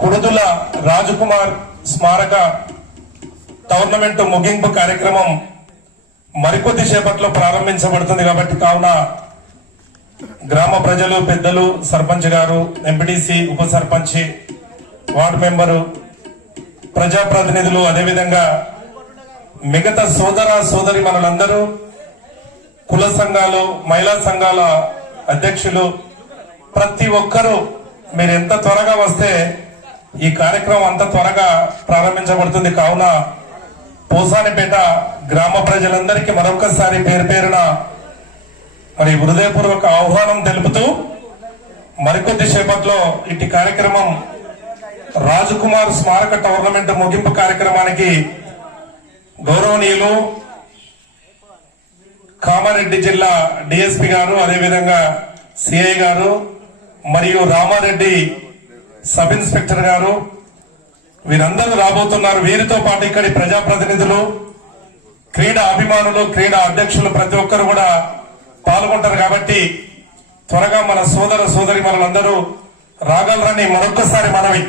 కుడుదుల రాజకుమార్ స్మారక టోర్నమెంట్ ముగింపు కార్యక్రమం మరికొద్ది సేపట్లో ప్రారంభించబడుతుంది కాబట్టి కావున గ్రామ ప్రజలు, పెద్దలు, సర్పంచ్ గారు, ఎంపీటీసీ, ఉప సర్పంచ్, వార్డు మెంబరు, ప్రజాప్రతినిధులు, అదేవిధంగా మిగతా సోదర సోదరి మనందరూ, కుల సంఘాలు, మహిళా సంఘాల అధ్యక్షులు, ప్రతి ఒక్కరూ మీరు ఎంత త్వరగా వస్తే ఈ కార్యక్రమం అంత త్వరగా ప్రారంభించబడుతుంది. కావున పోసానిపేట గ్రామ ప్రజలందరికీ మరొకసారి పేరు పేరున మరి హృదయపూర్వక ఆహ్వానం తెలుపుతూ మరికొద్ది సేపట్లో ఇటు కార్యక్రమం రాజకుమార్ స్మారక టోర్నమెంట్ ముగింపు కార్యక్రమానికి గౌరవనీయులు కామారెడ్డి జిల్లా డిఎస్పీ గారు, అదేవిధంగా సిఐ గారు మరియు రామారెడ్డి సబ్ ఇన్స్పెక్టర్ గారు వీరందరూ రాబోతున్నారు. వీరితో పాటు ఇక్కడి ప్రజాప్రతినిధులు, క్రీడా అభిమానులు, క్రీడా అధ్యక్షులు ప్రతి ఒక్కరు కూడా పాల్గొంటారు. కాబట్టి త్వరగా మన సోదర సోదరి మనందరూ రాగలరని మరొక్కసారి మనవి.